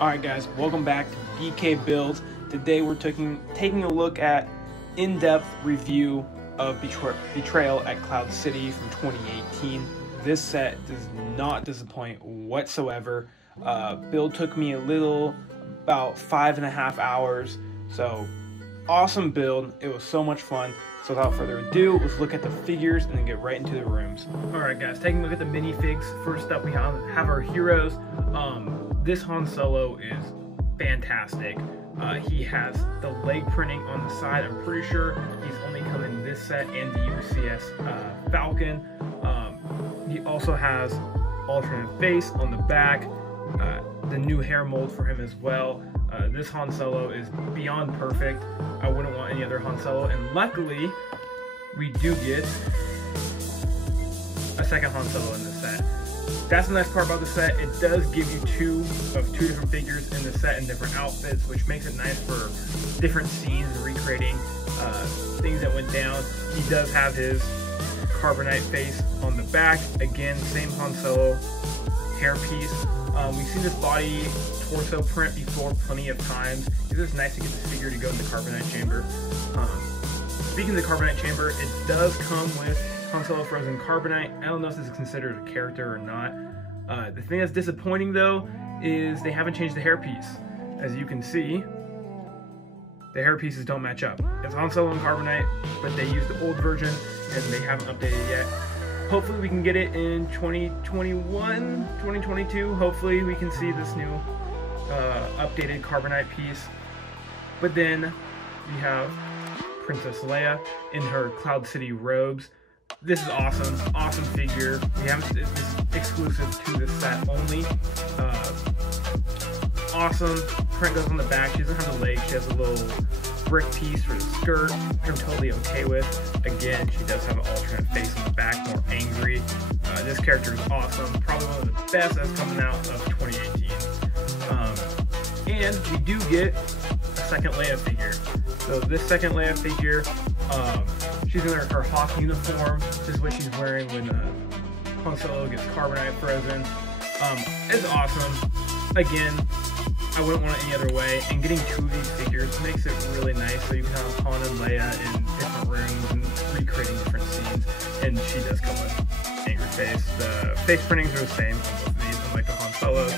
Alright guys, welcome back to BK Builds. Today we're taking a look at in-depth review of Betrayal at Cloud City from 2018. This set does not disappoint whatsoever. Build took me about 5.5 hours, so awesome build. It was so much fun. So without further ado, let's look at the figures and then get right into the rooms. Alright guys, taking a look at the minifigs. First up we have our heroes. This Han Solo is fantastic. He has the leg printing on the side. I'm pretty sure he's only come in this set and the UCS Falcon. He also has alternate face on the back, the new hair mold for him as well. This Han Solo is beyond perfect. I wouldn't want any other Han Solo, and luckily we do get a second Han Solo in this set. That's the nice part about the set. It does give you two different figures in the set in different outfits, which makes it nice for different scenes and recreating things that went down. He does have his carbonite face on the back. Again, same Han Solo hairpiece. We've seen this body torso print before plenty of times. It's just nice to get this figure to go in the carbonite chamber. Speaking of the carbonite chamber, it does come with Han Solo frozen carbonite. I don't know if this is considered a character or not. The thing that's disappointing though is they haven't changed the hairpiece. As you can see, the hairpieces don't match up. It's Han Solo and carbonite, but they used the old version and they haven't updated yet. Hopefully we can get it in 2021, 2022. Hopefully we can see this new updated carbonite piece. But then we have Princess Leia in her Cloud City robes. This is awesome figure. This is exclusive to this set only. Awesome. Print goes on the back. She doesn't have the legs. She has a little brick piece for the skirt, which I'm totally okay with. Again, she does have an alternate face on the back, more angry. This character is awesome. Probably one of the best that's coming out of 2018. And we do get a second Leia figure. So this second Leia figure, she's in her Hawk uniform. This is what she's wearing when Han Solo gets carbonite frozen. It's awesome. Again, I wouldn't want it any other way. And getting two of these figures makes it really nice. So you can have Han and Leia in different rooms and recreating different scenes. And she does come with angry face. The face printings are the same on both of these, unlike the Han Solos.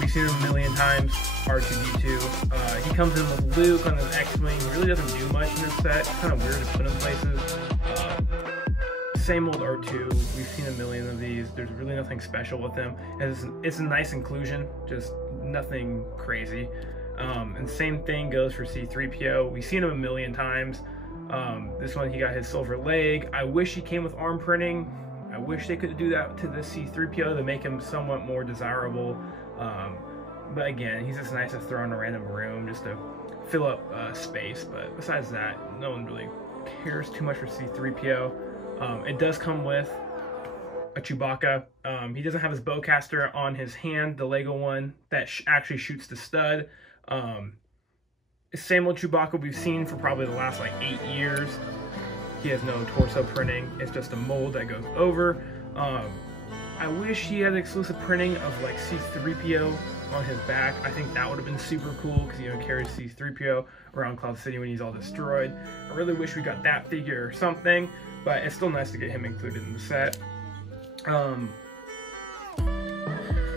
We've seen him a million times. R2-D2. He comes in with Luke on his X-Wing. He really doesn't do much in this set. It's kind of weird to put in places. Same old R2. We've seen a million of these. There's really nothing special with him. It's a nice inclusion, just nothing crazy. And same thing goes for C-3PO. We've seen him a million times. This one, he got his silver leg. I wish he came with arm printing. I wish they could do that to the C-3PO to make him somewhat more desirable. But again, he's just nice to throw in a random room just to fill up space. But besides that, no one really cares too much for C-3PO. It does come with a Chewbacca. He doesn't have his bowcaster on his hand, the Lego one that actually shoots the stud. Same old Chewbacca we've seen for probably the last like 8 years. He has no torso printing. It's just a mold that goes over. I wish he had exclusive printing of like C-3PO on his back. I think that would have been super cool because he carries C-3PO around Cloud City when he's all destroyed. I really wish we got that figure or something, but it's still nice to get him included in the set.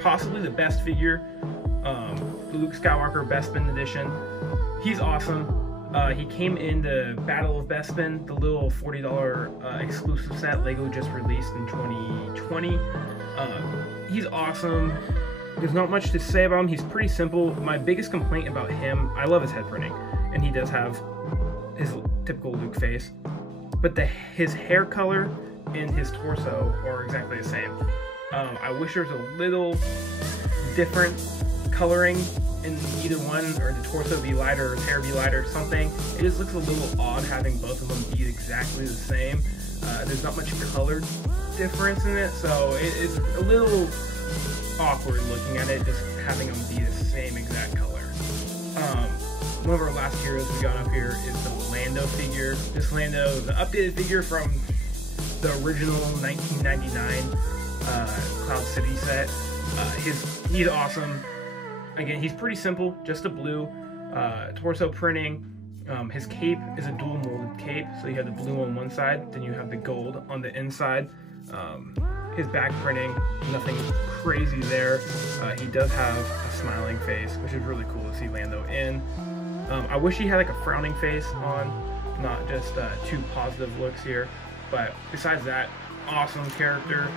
Possibly the best figure, the Luke Skywalker Bespin edition. He's awesome. He came in the Battle of Bespin, the little $40 exclusive set Lego just released in 2020. He's awesome. There's not much to say about him. He's pretty simple. My biggest complaint about him, I love his head printing, and he does have his typical Luke face, but his hair color and his torso are exactly the same. I wish there was a little different coloring in either one, or the torso be lighter or his hair be lighter or something. It just looks a little odd having both of them be exactly the same. There's not much color difference in it, so it's a little awkward looking at it, just having them be the same exact color. One of our last heroes we got up here is the Lando figure. This Lando is an updated figure from the original 1999 Cloud City set. He's awesome. Again, he's pretty simple, just a blue torso printing. His cape is a dual molded cape, so you have the blue on one side, then you have the gold on the inside. His back printing, nothing crazy there. He does have a smiling face, which is really cool to see Lando in. I wish he had like a frowning face on, not just two positive looks here. But besides that, awesome character.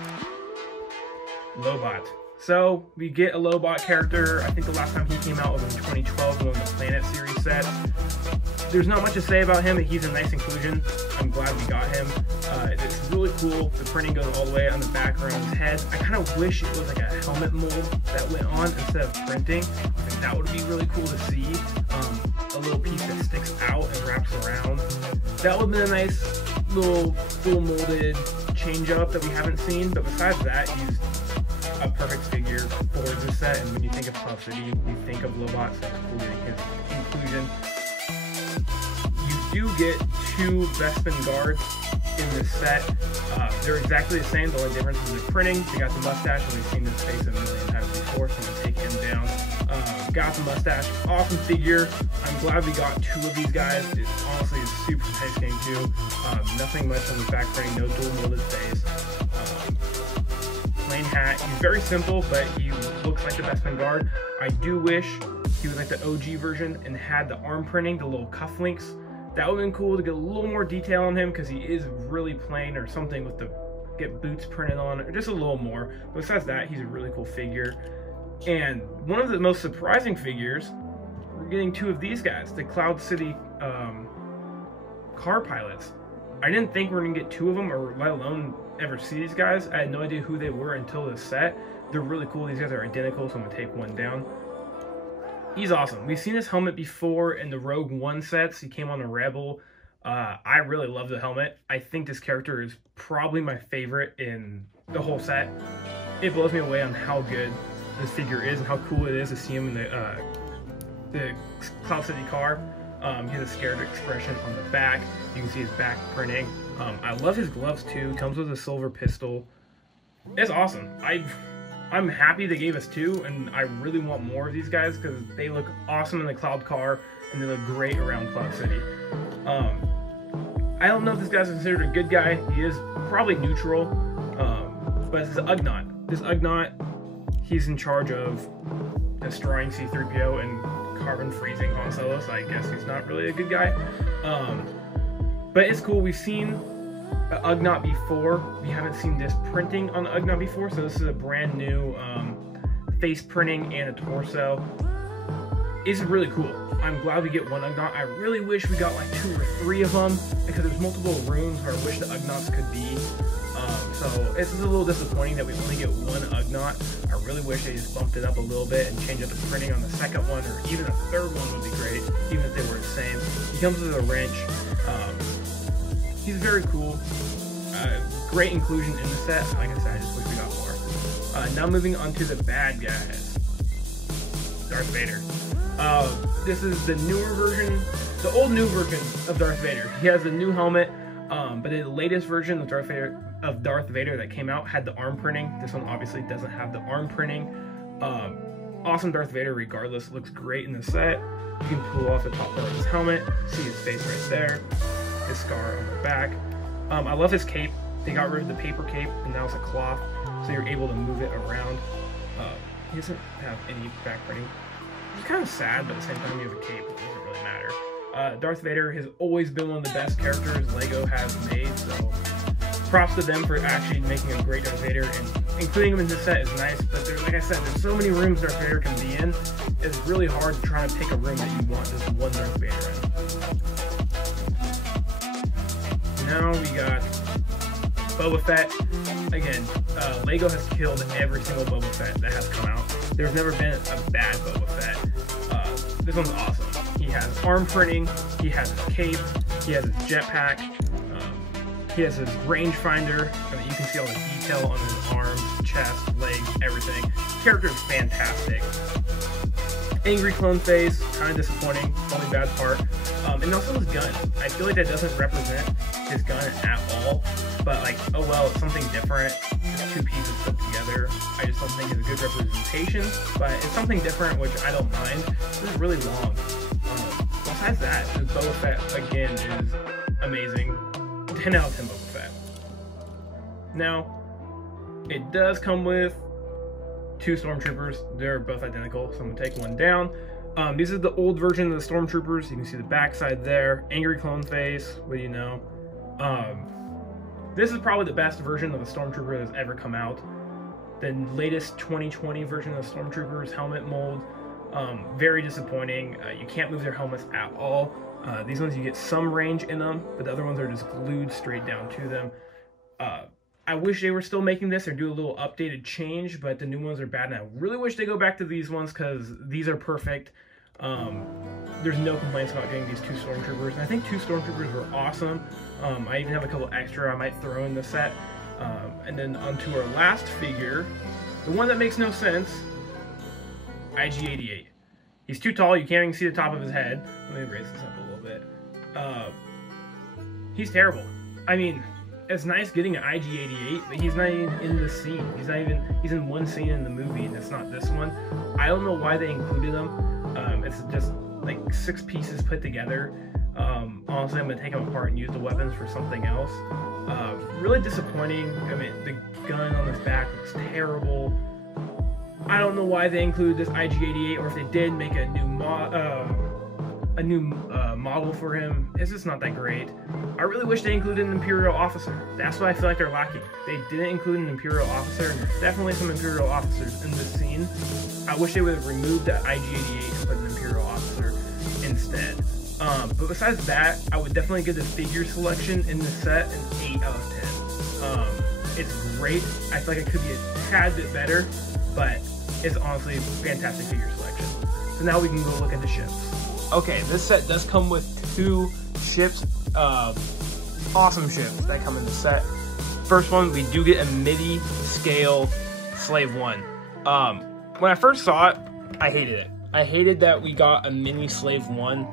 Lobot. So we get a Lobot character. I think the last time he came out was in 2012 when the Planet series set. There's not much to say about him. He's a nice inclusion. I'm glad we got him. It's really cool. The printing goes all the way on the back around his head. I kind of wish it was like a helmet mold that went on instead of printing. I think that would be really cool to see. A little piece that sticks out and wraps around. That would have been a nice little full molded change up that we haven't seen. But besides that, he's a perfect figure for this set. And when you think of Cloud City, you think of Lobot, so it's cool getting his inclusion. You do get two Bespin guards in this set. They're exactly the same. The only difference is the printing. They got the mustache, and we've seen this face a million times before, so I'm going to take him down. Got the mustache. Awesome figure. I'm glad we got two of these guys. It's honestly a super nice game too. Nothing much on the back printing. No dual molded face. Plain hat. He's very simple, but he looks like the Bespin guard. I do wish he was like the OG version and had the arm printing, the little cufflinks. That would have been cool to get a little more detail on him because he is really plain, or something with the get boots printed on, or just a little more. But besides that, he's a really cool figure. And one of the most surprising figures, we're getting two of these guys, the Cloud City car pilots. I didn't think we were gonna get two of them, or let alone ever see these guys. I had no idea who they were until this set. They're really cool. These guys are identical, so I'm gonna take one down. He's awesome. We've seen his helmet before in the Rogue One sets. He came on the Rebel. I really love the helmet. I think this character is probably my favorite in the whole set. It blows me away on how good this figure is and how cool it is to see him in the Cloud City car. He has a scared expression on the back. You can see his back printing. I love his gloves too. Comes with a silver pistol. It's awesome. I'm happy they gave us two, and I really want more of these guys because they look awesome in the Cloud car and they look great around Cloud City. I don't know if this guy's considered a good guy. He is probably neutral, but it's Ugnaught. This Ugnaught, he's in charge of destroying C-3PO and carbon freezing Han Solo, so I guess he's not really a good guy. But it's cool. We've seen Ugnaught before. We haven't seen this printing on Ugnaught before, so this is a brand new face printing and a torso. It's really cool. I'm glad we get one Ugnaught. I really wish we got like 2 or 3 of them because there's multiple rooms where I wish the Ugnaughts could be. So it's a little disappointing that we only get one Ugnaught. I really wish they just bumped it up a little bit and changed up the printing on the second one, or even a third one would be great, even if they were the same. He comes with a wrench. He's very cool. Great inclusion in the set. Like I said, I just wish we got more. Now moving on to the bad guys. Darth Vader. This is the newer version, the old new version of Darth Vader. He has a new helmet, but the latest version of Darth Vader that came out had the arm printing. This one obviously doesn't have the arm printing. Awesome Darth Vader regardless. Looks great in the set. You can pull off the top part of his helmet, see his face right there, his scar on the back. I love his cape. They got rid of the paper cape and now it's a cloth, so you're able to move it around. He doesn't have any back printing. It's kind of sad, but at the same time he has a cape. It doesn't really matter. Darth Vader has always been one of the best characters LEGO has made, so props to them for actually making a great Darth Vader, and including him in this set is nice, but like I said, there's so many rooms Darth Vader can be in. It's really hard to try to pick a room that you want just one Darth Vader in. Now we got Boba Fett. Again, LEGO has killed every single Boba Fett that has come out. There's never been a bad Boba Fett. This one's awesome. He has arm printing, he has his cape, he has his jetpack, he has his rangefinder, and you can see all the detail on his arms, chest, legs, everything. The character is fantastic. Angry clone face, kind of disappointing, only bad part. And also his gun. I feel like that doesn't represent his gun at all, but like, oh well, it's something different. Just 2 pieces put together. together. I just don't think it's a good representation, but it's something different, which I don't mind. This is really long. Besides that, the Boba Fett, again, is amazing. 10 out of 10 Boba Fett. Now, it does come with 2 Stormtroopers. They're both identical, so I'm going to take one down. These are the old version of the Stormtroopers. You can see the backside there. Angry clone face, what do you know? This is probably the best version of the Stormtrooper that's ever come out. The latest 2020 version of the Stormtrooper's helmet mold, very disappointing. You can't move their helmets at all. These ones you get some range in them, but the other ones are just glued straight down to them. I wish they were still making this or do a little updated change, but the new ones are bad, and I really wish they go back to these ones because these are perfect. There's no complaints about getting these 2 Stormtroopers, and I think 2 Stormtroopers were awesome. I even have a couple extra I might throw in the set. And then onto our last figure, the one that makes no sense, IG-88. He's too tall, you can't even see the top of his head. Let me raise this up a little bit. He's terrible. I mean, it's nice getting an IG-88, but he's not even in the scene. He's in one scene in the movie, and it's not this one. I don't know why they included him. It's just like 6 pieces put together. Honestly, I'm gonna take them apart and use the weapons for something else. Really disappointing. I mean, the gun on his back looks terrible. I don't know why they included this IG-88, or if they did make a new model for him. It's just not that great. I really wish they included an Imperial officer. That's what I feel like they're lacking. They didn't include an Imperial officer, and there's definitely some Imperial officers in this scene. I wish they would have removed that IG-88 and put an Imperial officer instead. But besides that, I would definitely give the figure selection in the set an 8 out of 10. It's great. I feel like it could be a tad bit better, but it's honestly a fantastic figure selection. So now we can go look at the ships. Okay, this set does come with 2 ships, awesome ships that come in the set. First one, we do get a midi scale Slave 1. When I first saw it, I hated it. I hated that we got a mini Slave 1.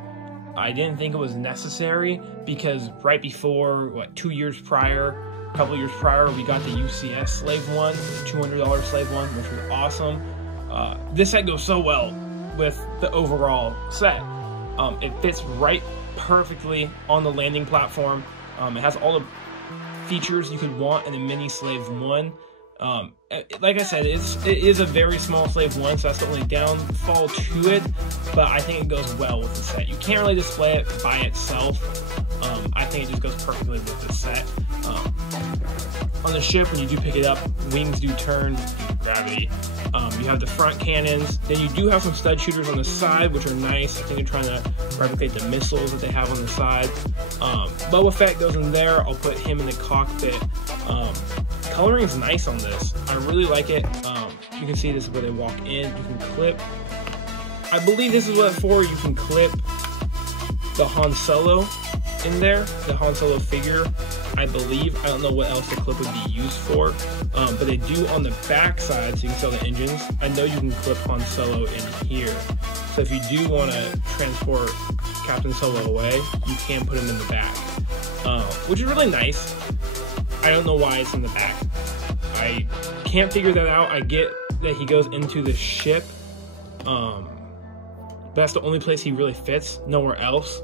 I didn't think it was necessary because right before, what, 2 years prior, a couple years prior, we got the UCS Slave 1, $200 Slave 1, which was awesome. This set goes so well with the overall set. It fits right perfectly on the landing platform. It has all the features you could want in a mini Slave 1. Like I said, it is a very small Slave 1, so that's the only downfall to it, but I think it goes well with the set. You can't really display it by itself. I think it just goes perfectly with the set. On the ship, when you do pick it up, wings do turn due to gravity. You have the front cannons, then you do have some stud shooters on the side, which are nice. I think they're trying to replicate the missiles that they have on the side. Boba Fett goes in there. I'll put him in the cockpit. Coloring is nice on this. I really like it. You can see this is where they walk in. You can clip. I believe this is what for. You can clip the Han Solo in there, the Han Solo figure, I believe. I don't know what else the clip would be used for, but they do on the back side, so you can sell the engines. I know you can clip Han Solo in here, so if you do want to transport Captain Solo away, you can put him in the back, which is really nice. I don't know why it's in the back. I can't figure that out. I get that he goes into the ship, but that's the only place he really fits, nowhere else.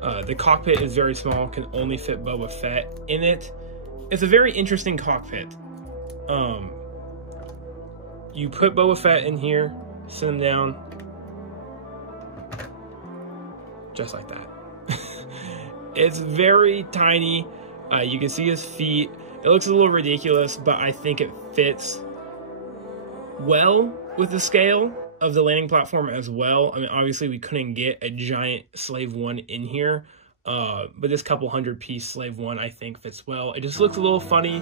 The cockpit is very small, can only fit Boba Fett in it. It's a very interesting cockpit. You put Boba Fett in here, sit him down, just like that. It's very tiny. You can see his feet. It looks a little ridiculous, but I think it fits well with the scale of the landing platform as well. I mean, obviously we couldn't get a giant Slave 1 in here, but this couple 100-piece Slave 1 I think fits well. It just looks a little funny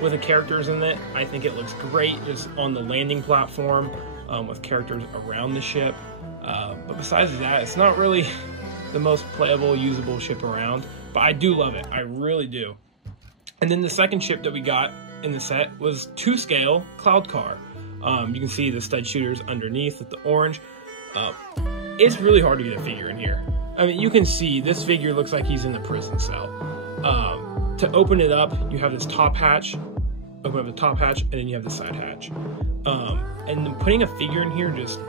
with the characters in it. I think it looks great just on the landing platform with characters around the ship. But besides that, it's not really the most playable, usable ship around, but I do love it. I really do. And then the second ship that we got in the set was 2-scale Cloud Car. You can see the stud shooters underneath with the orange. It's really hard to get a figure in here. I mean, you can see this figure looks like he's in the prison cell. To open it up, you have this top hatch, open up the top hatch, and then you have the side hatch. And then putting a figure in here, just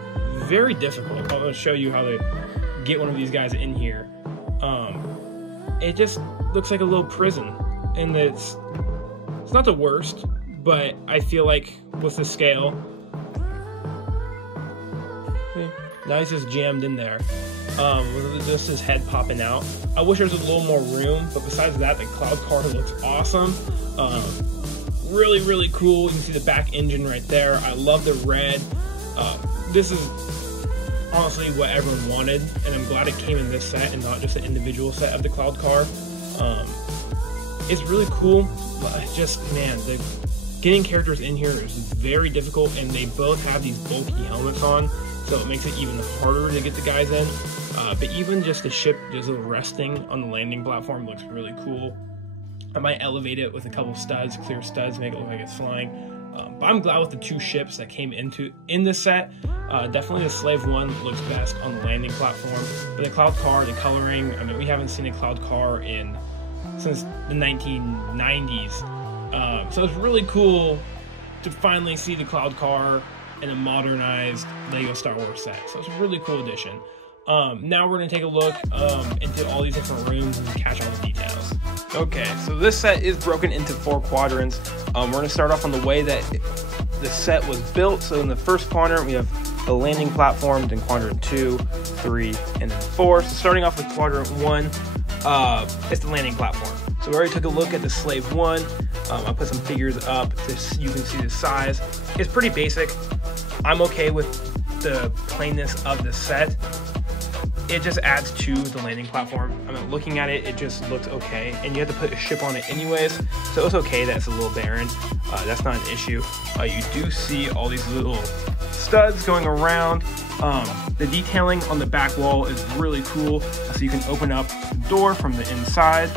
very difficult. I'm going to show you how to get one of these guys in here. It just looks like a little prison, and it's not the worst, but I feel like with the scale, now he's just jammed in there, with just his head popping out. I wish there was a little more room, but besides that, the Cloud car looks awesome. Really, really cool. You can see the back engine right there. I love the red. This is honestly what everyone wanted, and I'm glad it came in this set and not just an individual set of the Cloud car. It's really cool, but just, man, getting characters in here is very difficult, and they both have these bulky helmets on, so it makes it even harder to get the guys in. But even just the ship just resting on the landing platform looks really cool. I might elevate it with a couple studs, clear studs, make it look like it's flying. But I'm glad with the two ships that came in this set. Definitely the Slave 1 looks best on the landing platform. But the Cloud car, the coloring, I mean, we haven't seen a Cloud car since the 1990s. So it's really cool to finally see the Cloud car in a modernized LEGO Star Wars set. So it's a really cool addition. Now we're going to take a look into all these different rooms and catch all the details. Okay, so this set is broken into 4 quadrants. We're going to start off on the way that the set was built. So in the first quadrant, we have the landing platform, then quadrant 2, 3, and then 4. So starting off with quadrant 1, it's the landing platform. So we already took a look at the Slave 1. I put some figures up. You can see the size. It's pretty basic. I'm okay with the plainness of the set. It just adds to the landing platform. I mean, looking at it, it just looks okay. And you have to put a ship on it anyways, so it's okay that it's a little barren. That's not an issue. You do see all these little studs going around. The detailing on the back wall is really cool. So you can open up the door from the inside.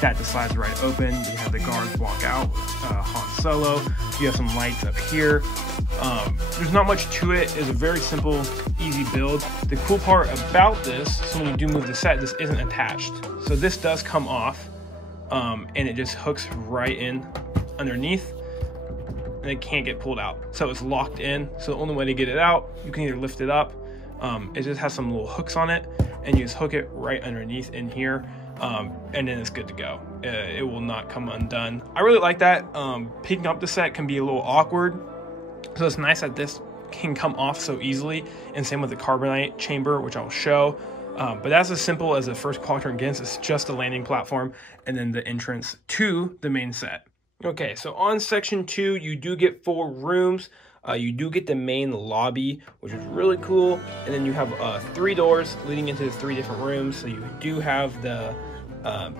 That just slides right open. You have the guards walk out with Han Solo. You have some lights up here. There's not much to it. It's a very simple, easy build. The cool part about this, so when you do move the set, this isn't attached. So this does come off, and it just hooks right in underneath, and it can't get pulled out. So it's locked in. So the only way to get it out, you can either lift it up. It just has some little hooks on it, and you just hook it right underneath in here. And then it's good to go. It will not come undone. I really like that. Picking up the set can be a little awkward, so it's nice that this can come off so easily, and same with the carbonite chamber, which I'll show. But that's as simple as the first quadrant gets. It's just a landing platform and then the entrance to the main set. Okay, so on section 2, you do get 4 rooms. You do get the main lobby, which is really cool, and then you have 3 doors leading into the 3 different rooms. So you do have the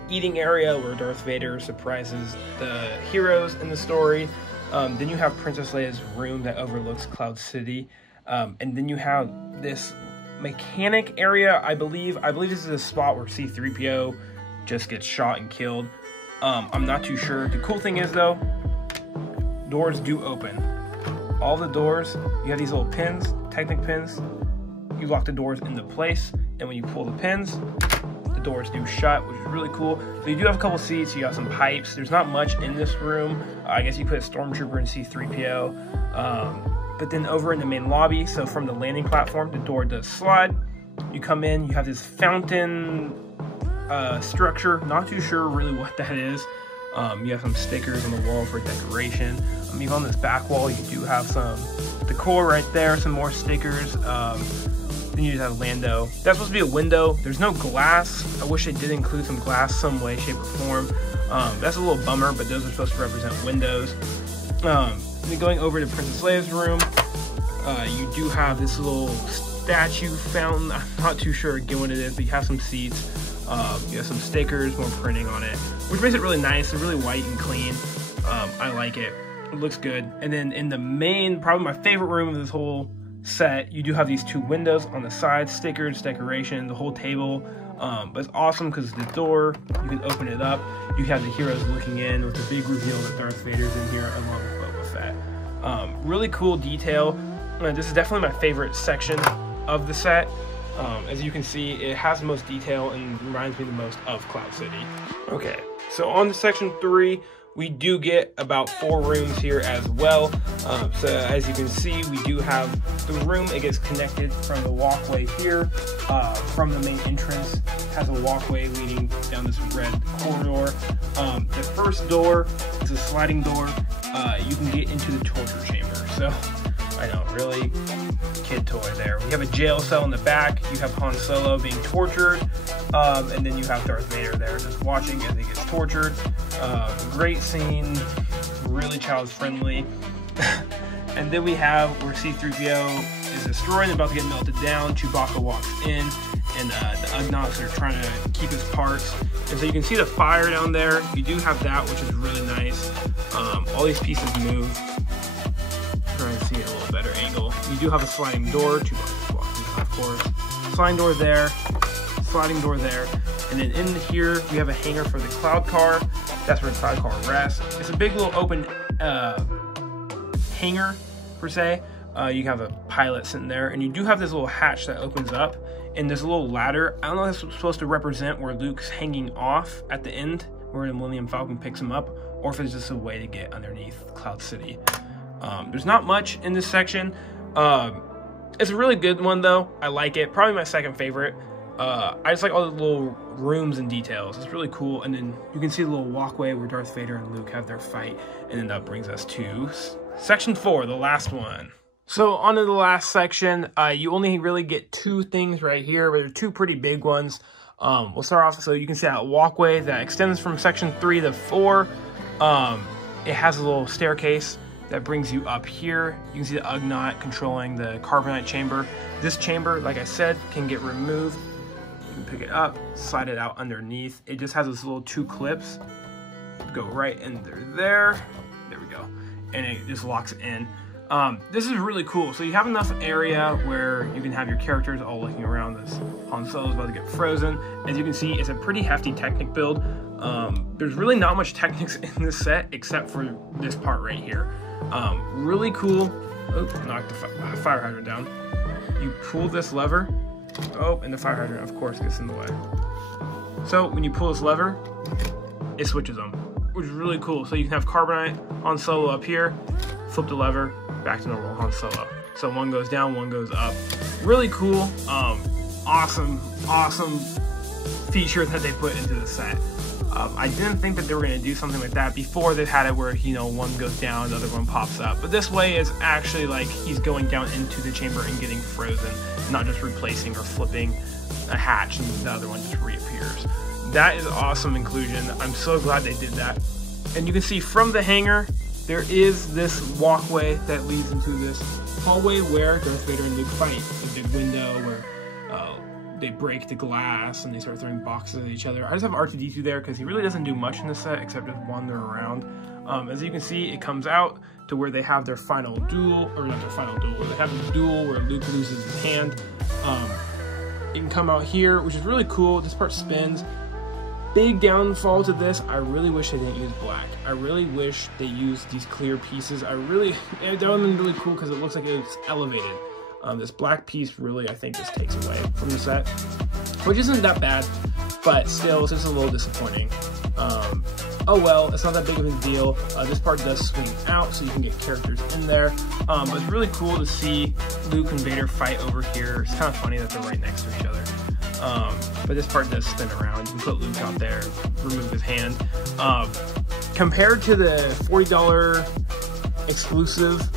eating area where Darth Vader surprises the heroes in the story. Then you have Princess Leia's room that overlooks Cloud City, and then you have this mechanic area. I believe this is a spot where C-3PO just gets shot and killed. I'm not too sure. The cool thing is though, doors do open. All the doors, you have these little pins, Technic pins. You lock the doors into place, and when you pull the pins, the doors do shut, which is really cool. So you do have a couple seats, you have some pipes. There's not much in this room. I guess you put a Stormtrooper and C-3PO. But then over in the main lobby, so from the landing platform, the door does slide. You come in, you have this fountain structure. Not too sure really what that is. You have some stickers on the wall for decoration. Even on this back wall, you do have some decor right there, some more stickers. Then you just have Lando. That's supposed to be a window. There's no glass. I wish they did include some glass some way, shape, or form. That's a little bummer, but those are supposed to represent windows. Then going over to Princess Leia's room, you do have this little statue fountain. I'm not too sure again what it is, but you have some seats. You have some stickers, more printing on it, which makes it really nice. It's really white and clean. I like it. It looks good. And then in the main, probably my favorite room of this whole set, you do have these 2 windows on the side, stickers, decoration, the whole table. But it's awesome because the door, you can open it up. You have the heroes looking in with the big reveal that Darth Vader's in here along with Boba Fett. Really cool detail. This is definitely my favorite section of the set. As you can see, it has the most detail and reminds me the most of Cloud City. Okay, so on to section 3, We do get about 4 rooms here as well. So as you can see, we do have the room. It gets connected from the walkway here, from the main entrance. It has a walkway leading down this red corridor. The first door is a sliding door. You can get into the torture chamber. So I know, really kid toy there. We have a jail cell in the back. You have Han Solo being tortured, and then you have Darth Vader there just watching as he gets tortured. Great scene, really child friendly. And then we have where C-3PO is destroyed and about to get melted down. Chewbacca walks in, and the Ugnaughts are trying to keep his parts. And so you can see the fire down there. You do have that, which is really nice. All these pieces move. Trying to see a little better angle. You do have a sliding door. Chewbacca's walking down, of course. Sliding door there. Sliding door there. And then in here, we have a hangar for the cloud car. That's where the cloud car rests. It's a big little open hangar, per se. You have a pilot sitting there, and you do have this little hatch that opens up, and there's a little ladder. I don't know if it's supposed to represent where Luke's hanging off at the end, where the Millennium Falcon picks him up, or if it's just a way to get underneath Cloud City. There's not much in this section. It's a really good one, though. I like it. Probably my second favorite. I just like all the little rooms and details. It's really cool. And then you can see the little walkway where Darth Vader and Luke have their fight. And then that brings us to section 4, the last one. So on to the last section. You only really get 2 things right here, but they're 2 pretty big ones. We'll start off. So you can see that walkway that extends from section 3 to 4. It has a little staircase that brings you up here. You can see the Ugnaught controlling the carbonite chamber. This chamber, like I said, can get removed. You can pick it up, slide it out underneath. It just has those little 2 clips. Go right in there. There we go. And it just locks in. This is really cool. So you have enough area where you can have your characters all looking around. This Han Solo is about to get frozen. As you can see, it's a pretty hefty Technic build. There's really not much Technics in this set except for this part right here. Really cool. Oh, knocked the fire hydrant down. You pull this lever. Oh, and the fire hydrant, of course, gets in the way. So when you pull this lever, it switches them, which is really cool. So you can have Carbonite Han Solo up here, flip the lever, back to normal Han Solo. So one goes down, one goes up. Really cool. Awesome feature that they put into the set. I didn't think that they were going to do something like that before. They've had it where, you know, one goes down, the other one pops up. But this way is actually like he's going down into the chamber and getting frozen, not just replacing or flipping a hatch and the other one just reappears. That is awesome inclusion. I'm so glad they did that. And you can see from the hangar, there is this walkway that leads into this hallway where Darth Vader and Luke fight. The big window where they break the glass and they start throwing boxes at each other. I just have R2-D2 there because he really doesn't do much in this set except just wander around. As you can see, it comes out to where they have their final duel, or not their final duel, they have a duel where Luke loses his hand. It can come out here, which is really cool. This part spins. Big downfall to this, I really wish they didn't use black. I really wish they used these clear pieces. That would have been really cool because it looks like it's elevated. This black piece really, I think, just takes away from the set, which isn't that bad, but still, it's just a little disappointing. Oh well, it's not that big of a deal. This part does swing out, so you can get characters in there. But it's really cool to see Luke and Vader fight over here. It's kind of funny that they're right next to each other. But this part does spin around. You can put Luke out there, remove his hand. Compared to the $40 exclusive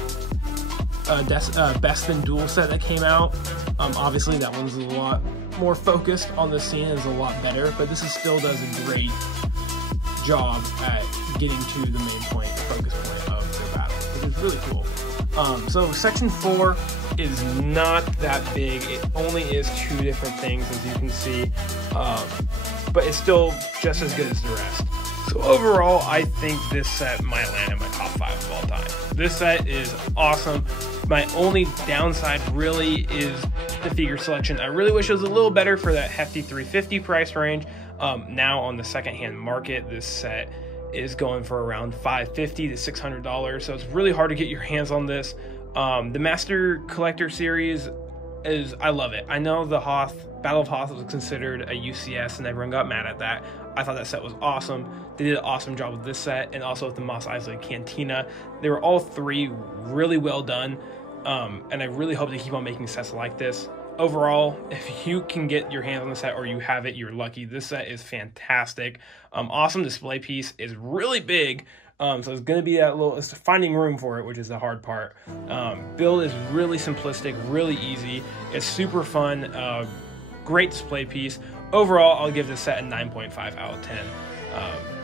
Best in Duel set that came out, obviously that one's a lot more focused on the scene, is a lot better, but this still does a great job at getting to the main point, the focus point of their battle, which is really cool. So section 4 is not that big. It only is 2 different things, as you can see, but it's still just as good as the rest. So overall, I think this set might land in my top 5 of all time. This set is awesome. My only downside really is the figure selection. I really wish it was a little better for that hefty $350 price range. Now on the secondhand market, this set is going for around $550 to $600, so it's really hard to get your hands on this. The Master Collector series I love it. I know the Hoth Battle of Hoth was considered a UCS, and everyone got mad at that. I thought that set was awesome. They did an awesome job with this set, and also with the Mos Eisley Cantina. They were all three really well done, and I really hope they keep on making sets like this. Overall, if you can get your hands on the set or you have it, you're lucky. This set is fantastic. Awesome display piece, is really big. So it's going to be that little, it's finding room for it, which is the hard part. Build is really simplistic, really easy. It's super fun, great display piece. Overall, I'll give this set a 9.5 out of 10.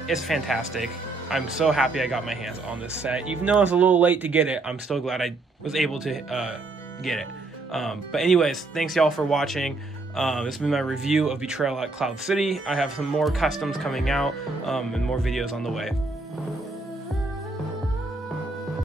It's fantastic. I'm so happy I got my hands on this set. Even though it's a little late to get it, I'm still glad I was able to get it. But anyways, thanks y'all for watching. This has been my review of Betrayal at Cloud City. I have some more customs coming out and more videos on the way.